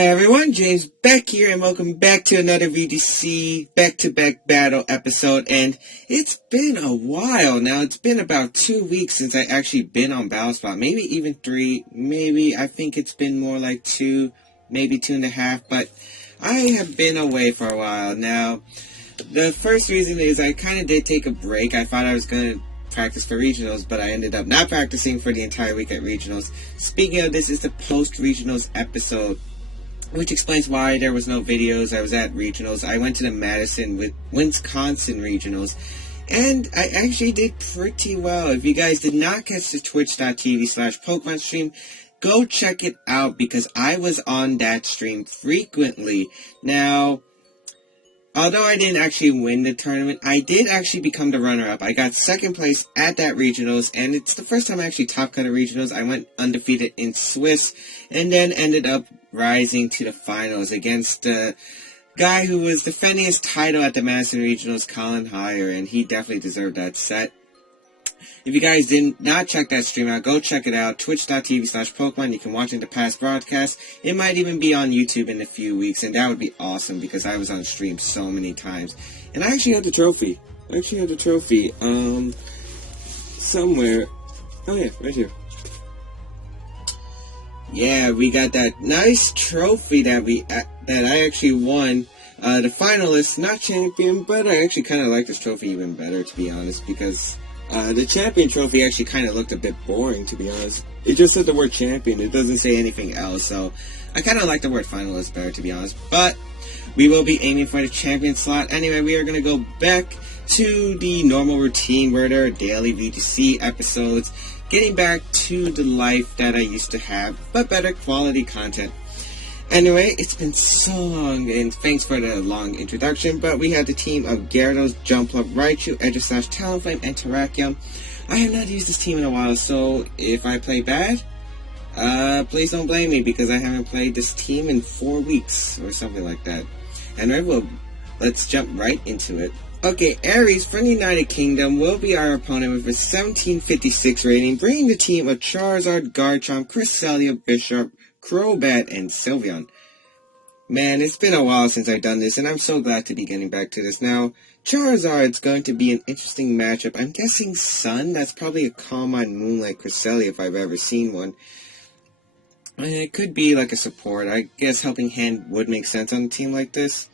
Hey everyone, James Baek here, and welcome back to another VGC Baek Battle episode. And it's been a while now. It's been about 2 weeks since I actually been on Battle Spot. Maybe even 3. Maybe I think it's been more like 2, maybe 2.5. But I have been away for a while now. The first reason is I kind of did take a break. I thought I was going to practice for regionals, but I ended up not practicing for the entire week at regionals. Speaking of, this is the post-regionals episode, which explains why there was no videos. I was at regionals. I went to the Madison with Wisconsin regionals, and I actually did pretty well. If you guys did not catch the twitch.tv/Pokemon stream, go check it out, because I was on that stream frequently. Now, although I didn't actually win the tournament, I did actually become the runner-up. I got second place at that regionals, and it's the first time I actually top cut a regionals. I went undefeated in Swiss, and then ended up rising to the finals against the guy who was defending his title at the Madison regionals, Colin Heyer, and he definitely deserved that set. If you guys did not check that stream out, go check it out. Twitch.tv/Pokemon. You can watch it the past broadcasts. It might even be on YouTube in a few weeks, and that would be awesome, because I was on stream so many times. And I actually had the trophy. Somewhere. Oh yeah, right here. Yeah, we got that nice trophy that I actually won. The finalist, not champion, but I actually kind of like this trophy even better, to be honest, because the champion trophy actually kind of looked a bit boring, to be honest. It just said the word champion. It doesn't say anything else, so I kind of like the word finalist better, to be honest. But we will be aiming for the champion slot. Anyway, we are going to go back to the normal routine where there are daily VGC episodes, getting back to the life that I used to have, but better quality content. Anyway, it's been so long, and thanks for the long introduction, but we had the team of Gyarados, Jumpluff, Raichu, Edgeslash, Talonflame, and Terrakion. I have not used this team in a while, so if I play bad, please don't blame me, because I haven't played this team in 4 weeks, or something like that. Anyway, well, let's jump right into it. Okay, Aries from the United Kingdom will be our opponent with a 1756 rating, bringing the team of Charizard, Garchomp, Cresselia, Bishop, Crobat, and Sylveon. Man, it's been a while since I've done this, and I'm so glad to be getting back to this now. Charizard's going to be an interesting matchup. I'm guessing Sun? That's probably a Calm Mind Moonlight Cresselia if I've ever seen one. And it could be like a support. I guess Helping Hand would make sense on a team like this.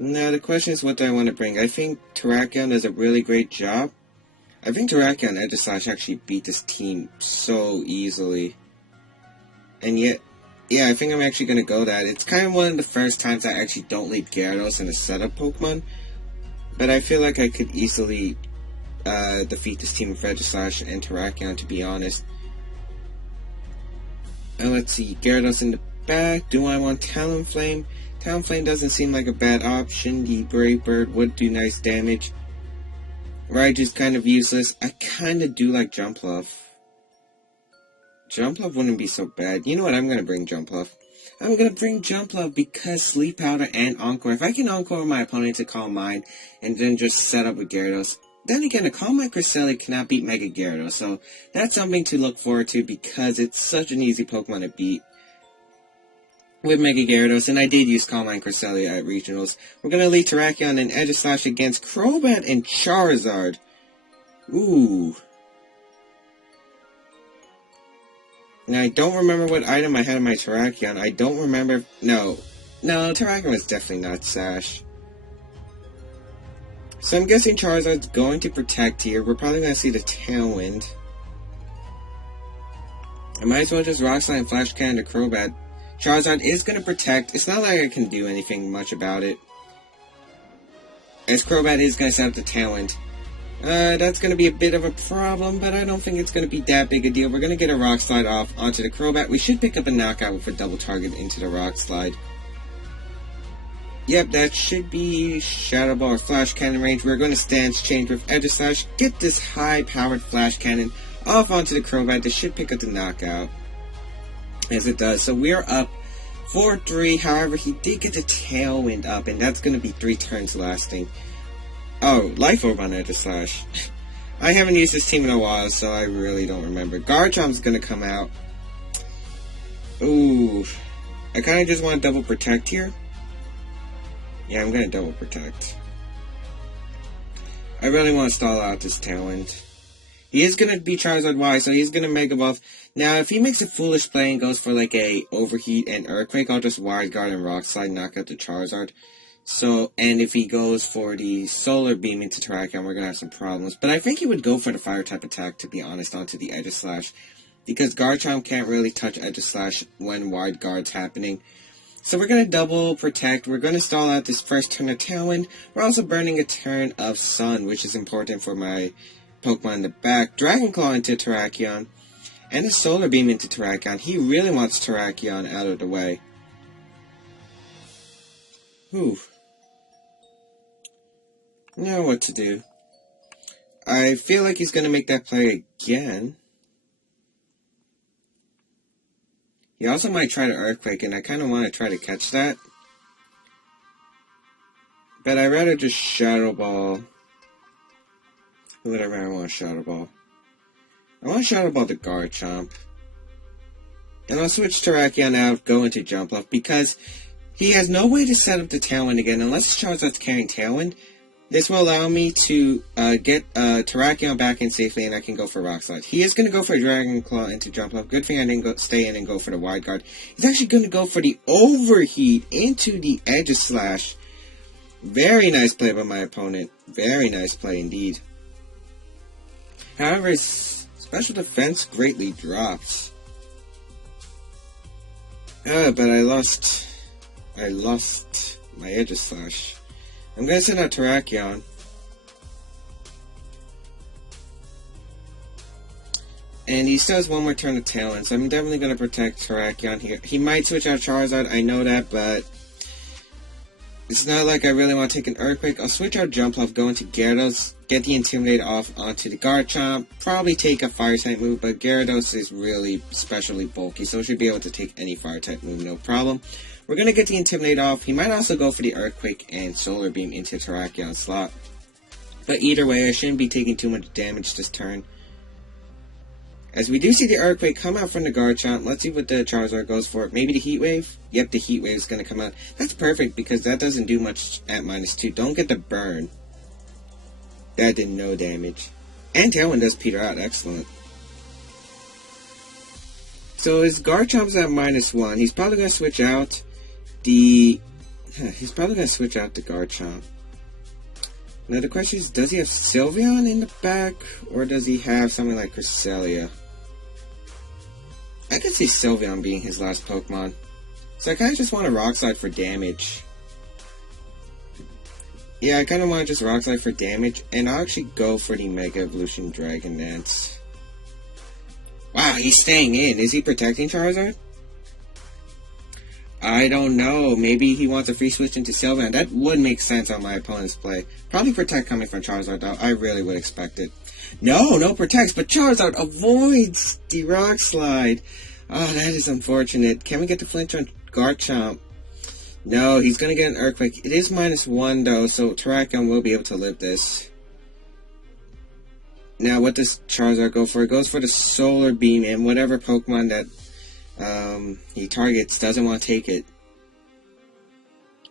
Now, the question is, what do I want to bring? I think Terrakion does a really great job. I think Terrakion and Edgeslash actually beat this team so easily. And yet, yeah, I think I'm actually going to go that. It's kind of one of the first times I actually don't lead Gyarados in a setup Pokemon. But I feel like I could easily defeat this team of Edgeslash and Terrakion, to be honest. And let's see, Gyarados in the back. Do I want Talonflame? Talonflame doesn't seem like a bad option. The Brave Bird would do nice damage. Raiju's kind of useless. I kind of do like Jumpluff. Jumpluff wouldn't be so bad. You know what? I'm going to bring Jumpluff. I'm going to bring Jumpluff because Sleep Powder and Encore. If I can Encore my opponent to Calm Mind and then just set up with Gyarados. Then again, a Calm Mind Cresselia cannot beat Mega Gyarados. So that's something to look forward to, because it's such an easy Pokemon to beat with Mega Gyarados, and I did use Calm Mind Cresselia at regionals. We're going to lead Terrakion and Edgeslash against Crobat and Charizard. Ooh. Now, I don't remember what item I had in my Terrakion. I don't remember. No, Terrakion was definitely not Sash. So I'm guessing Charizard's going to protect here. We're probably going to see the Tailwind. I might as well just Rock Slide and Flash Cannon to Crobat. Charizard is going to protect. It's not like I can do anything much about it, as Crobat is going to set up the Tailwind. That's going to be a bit of a problem, but I don't think it's going to be that big a deal. We're going to get a Rock Slide off onto the Crobat. We should pick up a knockout with a double target into the Rock Slide. Yep, that should be Shadow Ball or Flash Cannon range. We're going to Stance Change with Edgeslash, get this high-powered Flash Cannon off onto the Crobat. This should pick up the knockout, as it does. So we're up 4-3. However, he did get the Tailwind up, and that's going to be 3 turns lasting. Oh, Life Orb on Edgeslash. I haven't used this team in a while, so I really don't remember. Garchomp's going to come out. Ooh. I kind of just want to double protect here. Yeah, I'm going to double protect. I really want to stall out this Tailwind. He is going to be Charizard Y, so he's going to Mega Evolve. Now, if he makes a foolish play and goes for like a Overheat and Earthquake, I'll just Wide Guard and Rock Slide, knock out the Charizard. So, and if he goes for the Solar Beam into Terrakion, we're going to have some problems. But I think he would go for the Fire type attack, to be honest, onto the Aegislash. Because Garchomp can't really touch Aegislash when Wide Guard's happening. So we're going to double protect. We're going to stall out this first turn of Tailwind. We're also burning a turn of Sun, which is important for my Pokemon in the back. Dragon Claw into Terrakion. And a Solar Beam into Terrakion. He really wants Terrakion out of the way. Whew. I don't know what to do. I feel like he's going to make that play again. He also might try to Earthquake, and I kind of want to try to catch that. But I'd rather just Shadow Ball. Who would I rather want to Shadow Ball? I want to Shadow Ball the Garchomp. And I'll switch Terrakion out, go into Jumpluff, because he has no way to set up the Tailwind again unless his Charizard's carrying Tailwind. This will allow me to get Terrakion back in safely, and I can go for Rock Slide. He is going to go for a Dragon Claw into Jumpluff. Good thing I didn't stay in and go for the Wide Guard. He's actually going to go for the Overheat into the Aegislash. Very nice play by my opponent. Very nice play indeed. However, his special defense greatly drops. But I lost my Aegislash. I'm going to send out Terrakion. And he still has one more turn of Tailwind, so I'm definitely going to protect Terrakion here. He might switch out Charizard, I know that, but it's not like I really want to take an Earthquake. I'll switch out Jumpluff, go into Gyarados, get the Intimidate off onto the Garchomp, probably take a Fire-type move, but Gyarados is really specially bulky, so it should be able to take any Fire-type move, no problem. We're going to get the Intimidate off. He might also go for the Earthquake and Solar Beam into Terrakion's slot. But either way, I shouldn't be taking too much damage this turn. As we do see the Earthquake come out from the Garchomp, let's see what the Charizard goes for. Maybe the Heat Wave? Yep, the Heat Wave is going to come out. That's perfect because that doesn't do much at -2. Don't get the burn. That did no damage. And Tailwind does peter out. Excellent. So his Garchomp's at -1. He's probably going to switch out the Garchomp. Now the question is, does he have Sylveon in the back, or does he have something like Cresselia? I could see Sylveon being his last Pokemon. So I kind of just want to Rock Slide for damage. Yeah, I kind of want to just Rock Slide for damage, and I'll actually go for the Mega Evolution Dragon Dance. Wow, he's staying in. Is he protecting Charizard? I don't know. Maybe he wants a free switch into Sylveon. That would make sense on my opponent's play. Probably Protect coming from Charizard, though. I really would expect it. No Protects, but Charizard avoids the Rock Slide. Oh, that is unfortunate. Can we get the flinch on Garchomp? No, he's going to get an Earthquake. It is -1, though, so Terrakion will be able to live this. Now, what does Charizard go for? It goes for the Solar Beam, and whatever Pokemon that he targets doesn't want to take it.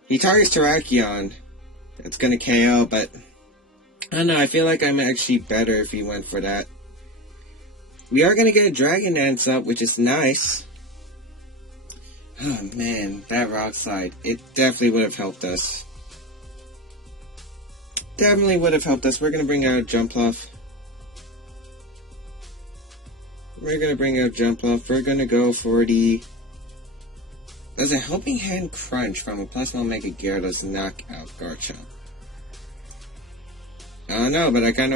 He targets Terrakion. That's going to KO, but I don't know. I feel like I'm actually better if he went for that. We are going to get a Dragon Dance up, which is nice. Oh man, that Rock Slide. It definitely would have helped us. Definitely would have helped us. We're going to bring out Jumpluff. We're going to bring out Jumpluff. We're going to go for the... Does a Helping Hand Crunch from a Plasma Mega Gyarados knock out Garchomp? I don't know, but I kind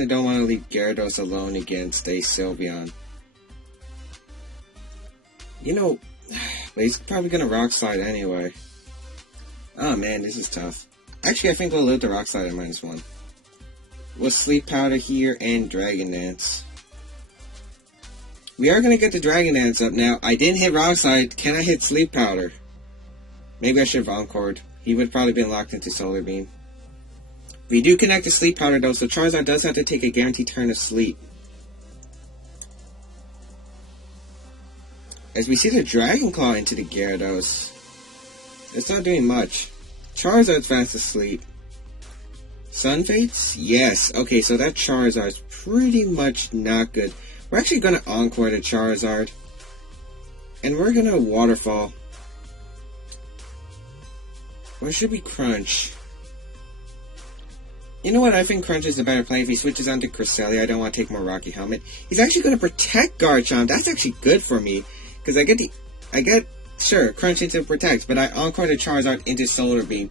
of don't want to leave Gyarados alone against a Sylveon. You know, but he's probably going to Rock Slide anyway. Oh man, this is tough. Actually, I think we'll live the Rock Slide at -1. We'll Sleep Powder here and Dragon Dance. We are going to get the Dragon Dance up now. I didn't hit Rock Slide. Can I hit Sleep Powder? Maybe I should have Encored. He would have probably been locked into Solar Beam. We do connect to Sleep Powder though, so Charizard does have to take a guaranteed turn of sleep. As we see the Dragon Claw into the Gyarados. It's not doing much. Charizard's fast asleep. Sun Fates? Yes. Okay, so that Charizard's pretty much not good. We're actually going to Encore the Charizard. And we're going to Waterfall. Or should we Crunch? You know what? I think Crunch is a better play. If he switches onto Cresselia, I don't want to take more Rocky Helmet. He's actually going to protect Garchomp. That's actually good for me. Because sure, Crunch into Protect, but I Encore the Charizard into Solar Beam.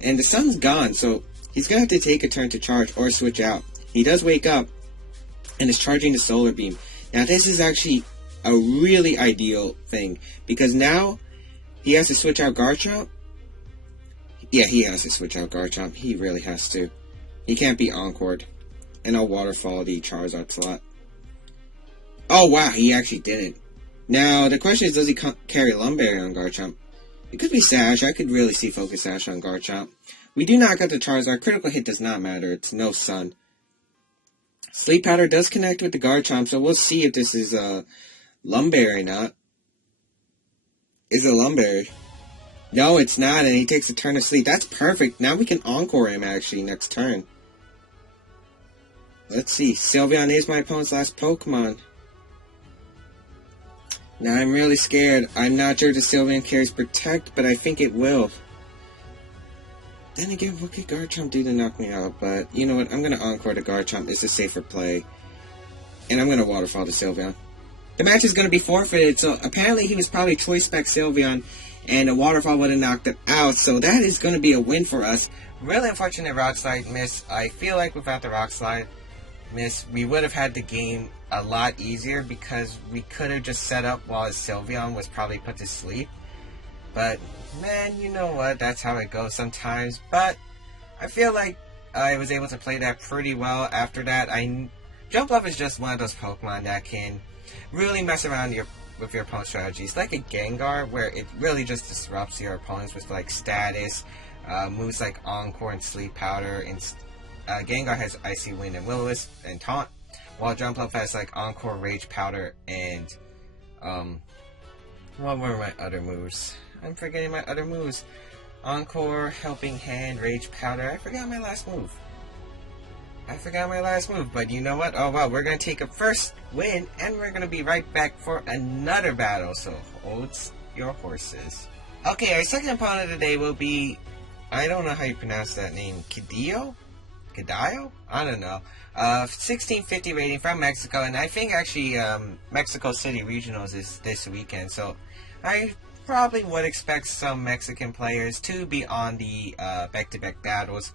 And the sun's gone, so he's going to have to take a turn to charge or switch out. He does wake up and is charging the Solar Beam. Now this is actually a really ideal thing, because now he has to switch out Garchomp. Yeah, he has to switch out Garchomp. He really has to. He can't be Encored. And I'll Waterfall the Charizard slot. Oh wow, he actually didn't. Now, the question is, does he carry Lumberry on Garchomp? It could be Sash. I could really see Focus Sash on Garchomp. We do knock out the Charizard. Critical hit does not matter. It's no Sun. Sleep Powder does connect with the Garchomp, so we'll see if this is Lumberry or not. Is it Lumberry? No, it's not, and he takes a turn of sleep. That's perfect. Now we can Encore him, actually, next turn. Let's see. Sylveon is my opponent's last Pokemon. Now I'm really scared. I'm not sure if the Sylveon carries Protect, but I think it will. Then again, what could Garchomp do to knock me out? But you know what? I'm going to Encore the Garchomp. It's a safer play. And I'm going to Waterfall the Sylveon. The match is going to be forfeited, so apparently he was probably Choice Spec Sylveon, and a Waterfall would have knocked it out. So that is going to be a win for us. Really unfortunate Rock Slide miss. I feel like without the Rock Slide miss, we would have had the game a lot easier, because we could have just set up while his Sylveon was probably put to sleep. But man, you know what, that's how it goes sometimes. But I feel like I was able to play that pretty well after that. Jumpluff is just one of those Pokemon that can really mess around with your opponent's strategies, like a Gengar, where it really just disrupts your opponents with like status, moves like Encore and Sleep Powder, and Gengar has Icy Wind and Will-O-Wisp and Taunt, while Jumpluff has like Encore, Rage Powder, and what were my other moves? I'm forgetting my other moves. Encore, Helping Hand, Rage Powder. I forgot my last move. But you know what? Oh well, we're going to take a first win, and we're going to be right back for another battle, so hold your horses. Okay, our second opponent today will be, I don't know how you pronounce that name, Cadillo? I don't know. 1650 rating from Mexico, and I think actually Mexico City Regionals is this weekend, so I probably would expect some Mexican players to be on the back-to-back battles.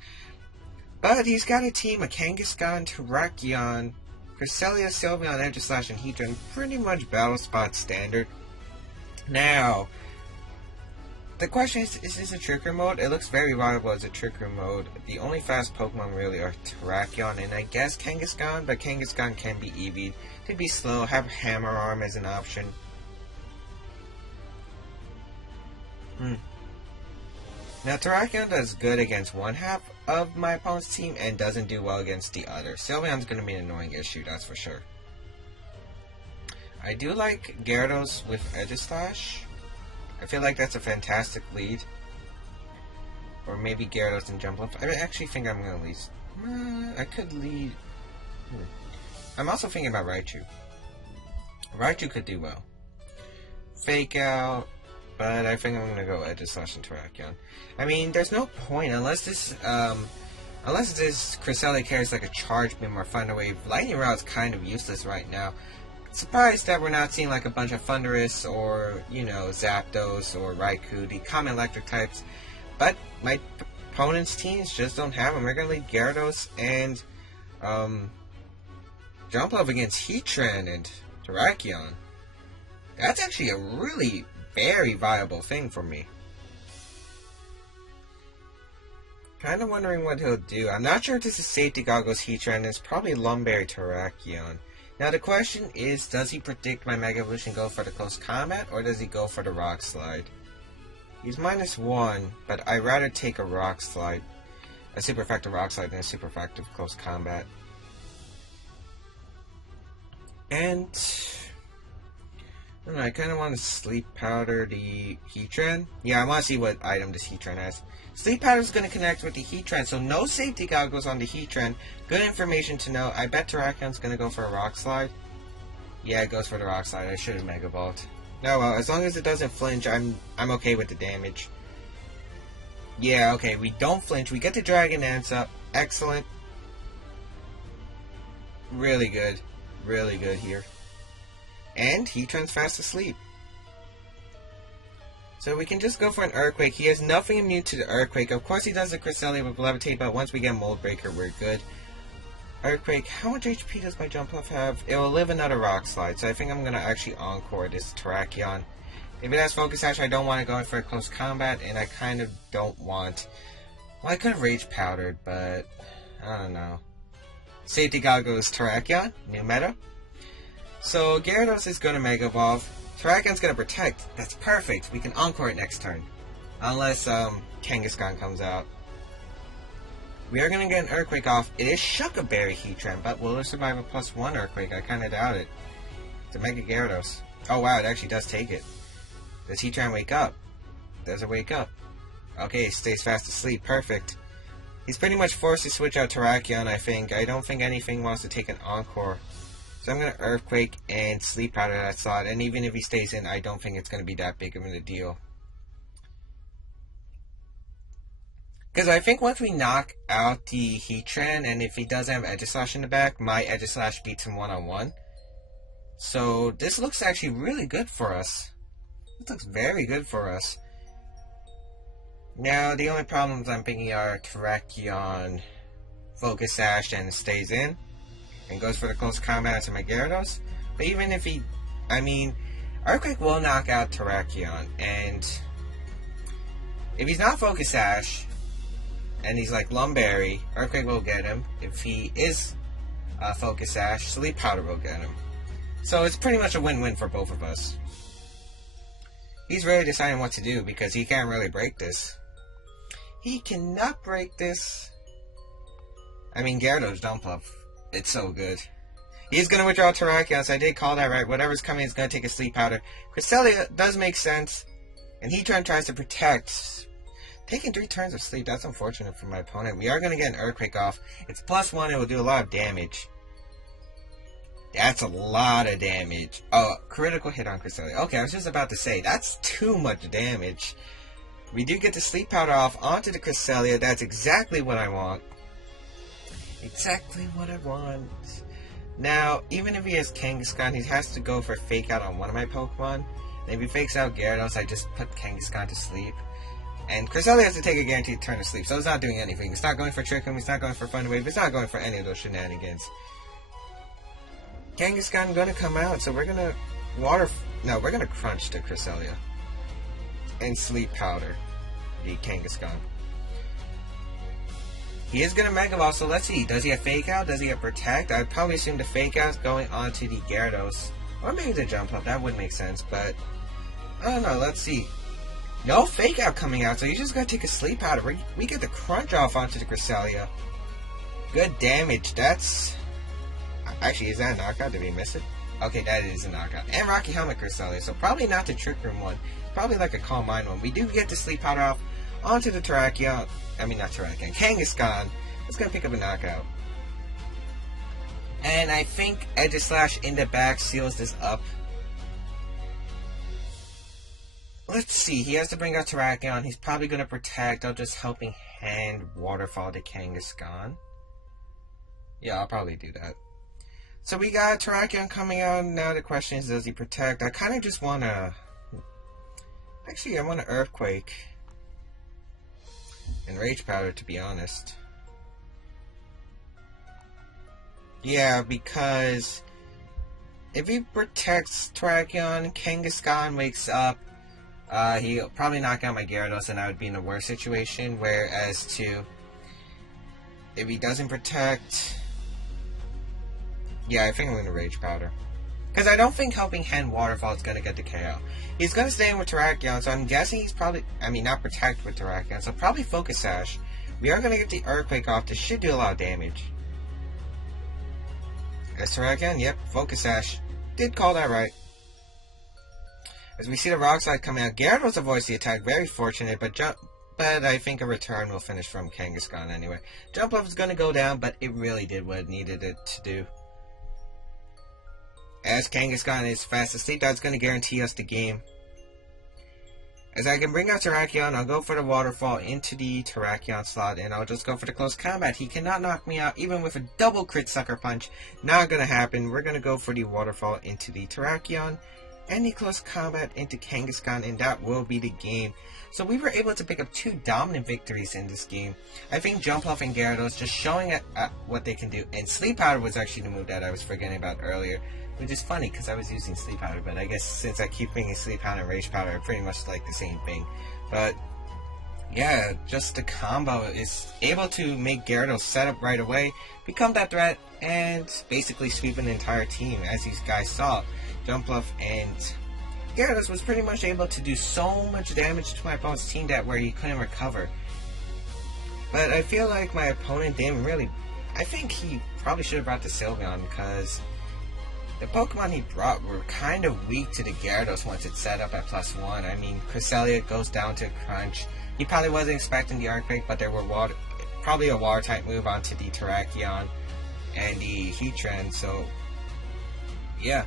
But he's got a team of Kangaskhan, Terrakion, Cresselia, Sylveon, Aegislash, and Heatran, pretty much battle spot standard. Now, the question is this a trickery mode? It looks very viable as a trickery mode. The only fast Pokemon really are Terrakion and I guess Kangaskhan, but Kangaskhan can be EV'd to be slow, have Hammer Arm as an option. Now, Terrakion does good against one half of my opponent's team and doesn't do well against the other. Sylveon's going to be an annoying issue, that's for sure. I do like Gyarados with Aegislash. I feel like that's a fantastic lead. Or maybe Gyarados and Jumpluff. I actually think I'm going to lead. I could lead. I'm also thinking about Raichu. Raichu could do well. Fake Out. But I think I'm going to go Aegislash and Terrakion. I mean, there's no point unless this Cresselia carries like a Charge Beam or Thunder Wave. Lightning Rod is kind of useless right now. Surprised that we're not seeing like a bunch of Thundurus or, you know, Zapdos or Raikou, the common electric types. But my opponent's teams just don't have them. We're going to lead Gyarados and Jumpluff against Heatran and Terrakion. That's actually a really very viable thing for me. Kind of wondering what he'll do. I'm not sure if this is Safety Goggles Heatran. It's probably Lumberry Terrakion. Now the question is, does he predict my Mega Evolution, go for the Close Combat, or does he go for the Rock Slide? He's -1, but I'd rather take a Rock Slide, a Super Effective Rock Slide, than a Super Effective Close Combat. And I don't know, I kind of want to Sleep Powder the Heatran. Yeah, I want to see what item this Heatran has. Sleep Powder is going to connect with the Heatran, so no safety goggles on the Heatran. Good information to know. I bet Terrakion's going to go for a Rock Slide. Yeah, it goes for the Rock Slide. I should have Mega Balled. No, well, as long as it doesn't flinch, I'm okay with the damage. Yeah, okay, we don't flinch. We get the Dragon Dance up. Excellent. Really good. Really good here. And Heatran's fast asleep. So we can just go for an Earthquake. He has nothing immune to the Earthquake. Of course he does the Cresselia with Levitate, but once we get Mold Breaker, we're good. Earthquake, how much HP does my Jump Off have? It will live another Rock Slide, so I think I'm going to actually Encore this Terrakion. If it has Focus Sash, I don't want to go in for a close combat, and I kind of don't want... Well, I could have Rage Powdered, but... I don't know. Safety Goggles Terrakion, new meta. So, Gyarados is going to Mega Evolve. Terrakion's going to Protect. That's perfect. We can Encore it next turn. Unless, Kangaskhan comes out. We are going to get an Earthquake off. It is Shuca Berry Heatran, but will it survive a +1 Earthquake? I kind of doubt it. It's a Mega Gyarados. Oh wow, it actually does take it. Does Heatran wake up? Does it wake up? Okay, he stays fast asleep. Perfect. He's pretty much forced to switch out Terrakion, I think. I don't think anything wants to take an Encore. So I'm going to Earthquake and Sleep Powder that slot. And even if he stays in, I don't think it's going to be that big of a deal. Because I think once we knock out the Heatran, and if he doesn't have Aegislash in the back, my Aegislash beats him one-on-one. So this looks actually really good for us. This looks very good for us. Now, the only problems I'm thinking are Terrakion Focus Sash and stays in. And goes for the close combat to my Gyarados. But even if he... I mean, Earthquake will knock out Terrakion. And if he's not Focus Sash... and he's like Lumberry, Earthquake will get him. If he is Focus Sash, Sleep Powder will get him. So it's pretty much a win-win for both of us. He's really deciding what to do because he can't really break this. He cannot break this. I mean, Gyarados Dump Up. It's so good. He's going to withdraw Terrakion, so I did call that right. Whatever's coming is going to take a Sleep Powder. Cresselia does make sense. And Heatran tries to protect. Taking 3 turns of sleep, that's unfortunate for my opponent. We are going to get an Earthquake off. It's +1, it will do a lot of damage. That's a lot of damage. Oh, critical hit on Cresselia. Okay, I was just about to say, that's too much damage. We do get the Sleep Powder off onto the Cresselia. That's exactly what I want. Exactly what I want. Now, even if he has Kangaskhan, he has to go for Fake Out on one of my Pokemon. And if he fakes out Gyarados, I just put Kangaskhan to sleep. And Cresselia has to take a guaranteed turn to sleep, so it's not doing anything. It's not going for Trick Room, it's not going for Fun Wave, it's not going for any of those shenanigans. Kangaskhan gonna come out, so we're gonna we're gonna Crunch to Cresselia. And Sleep Powder the Kangaskhan. He is gonna Mega Ball, so let's see. Does he have Fake Out? Does he have Protect? I'd probably assume the Fake Out's going onto the Gyarados. Or maybe the Jump Up, that would make sense, but I don't know, let's see. No Fake Out coming out, so you just gotta take a Sleep Powder. We get the Crunch off onto the Cresselia. Good damage, that's... Actually, is that a knockout? Did we miss it? Okay, that is a knockout. And Rocky Helmet Cresselia, so probably not the Trick Room one. Probably like a Calm Mind one. We do get the Sleep Powder off onto the Terrakion. I mean, not Terrakion. Kangaskhan. It's gonna pick up a knockout. And I think Aegislash in the back seals this up. Let's see. He has to bring out Terrakion. He's probably gonna Protect. I'll just Helping Hand Waterfall to Kangaskhan. Yeah, I'll probably do that. So we got Terrakion coming out. Now the question is, does he Protect? I kind of just want to... Actually, I want to Earthquake. And Rage Powder, to be honest. Yeah, because... if he protects Terrakion, Kangaskhan wakes up. He'll probably knock out my Gyarados, and I would be in a worse situation. Whereas to... if he doesn't protect... yeah, I think I'm going to Rage Powder. Because I don't think Helping Hand Waterfall is going to get the KO. He's going to stay in with Terrakion, so I'm guessing he's probably... I mean, not Protect with Terrakion, so probably Focus Sash. We are going to get the Earthquake off. This should do a lot of damage. Is Terrakion? Yep, Focus Sash. Did call that right. As we see the Rock Slide coming out, Gyarados avoids the attack. Very fortunate, but I think a return will finish from Kangaskhan anyway. Jump Up is going to go down, but it really did what it needed it to do. As Kangaskhan is fast asleep, that's going to guarantee us the game. As I can bring out Terrakion, I'll go for the Waterfall into the Terrakion slot, and I'll just go for the Close Combat. He cannot knock me out, even with a double crit Sucker Punch. Not going to happen. We're going to go for the Waterfall into the Terrakion, and the Close Combat into Kangaskhan, and that will be the game. So we were able to pick up 2 dominant victories in this game. I think Jump Off and Gyarados just showing what they can do, and Sleep Powder was actually the move that I was forgetting about earlier. Which is funny, because I was using Sleep Powder, but I guess since I keep thinking Sleep Powder and Rage Powder are pretty much like the same thing. But, yeah, just the combo is able to make Gyarados set up right away, become that threat, and basically sweep an entire team. As these guys saw, Jumpluff and Gyarados was pretty much able to do so much damage to my opponent's team that where he couldn't recover. But I feel like my opponent didn't really... I think he probably should have brought the Sylveon, because... the Pokemon he brought were kind of weak to the Gyarados once it's set up at +1. I mean, Cresselia goes down to Crunch. He probably wasn't expecting the Earthquake, but there were probably a Water-type move onto the Terrakion and the Heatran, so... yeah.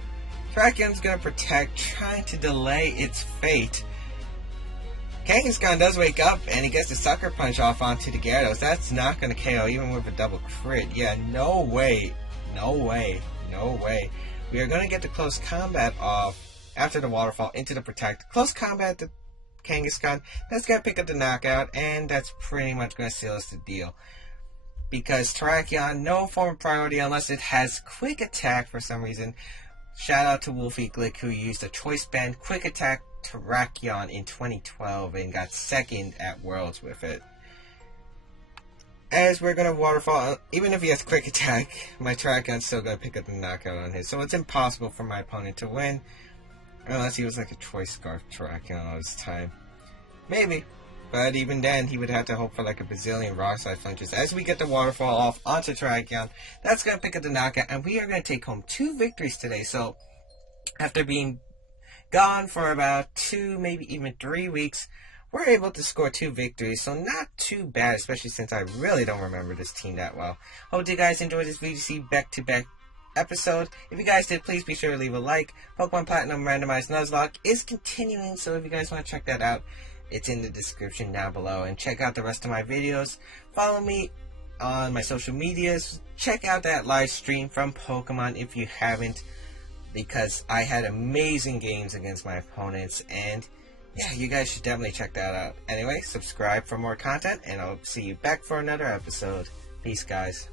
Terrakion's gonna protect, trying to delay its fate. Kangaskhan does wake up, and he gets the Sucker Punch off onto the Gyarados. That's not gonna KO, even with a double crit. Yeah, no way. No way. No way. We are going to get the Close Combat off after the Waterfall into the Protect. Close Combat to Kangaskhan. That's going to pick up the Knockout, and that's pretty much going to seal us the deal. Because Terrakion, no form of priority unless it has Quick Attack for some reason. Shout out to Wolfie Glick, who used a Choice Band Quick Attack Terrakion in 2012 and got second at Worlds with it. As we're going to Waterfall, even if he has Quick Attack, my Terrakion's still going to pick up the Knockout on his. So it's impossible for my opponent to win. Unless he was like a Choice Scarf Terrakion all this time. Maybe. But even then, he would have to hope for like a bazillion Rock Slide flinches. As we get the Waterfall off onto Terrakion, that's going to pick up the Knockout. And we are going to take home 2 victories today. So, after being gone for about 2, maybe even 3 weeks... we're able to score 2 victories, so not too bad, especially since I really don't remember this team that well. Hope you guys enjoyed this VGC Baek-to-Baek episode. If you guys did, please be sure to leave a like. Pokemon Platinum Randomized Nuzlocke is continuing, so if you guys want to check that out, it's in the description down below. And check out the rest of my videos. Follow me on my social medias. Check out that live stream from Pokemon if you haven't, because I had amazing games against my opponents, and... yeah, you guys should definitely check that out. Anyway, subscribe for more content, and I'll see you back for another episode. Peace, guys.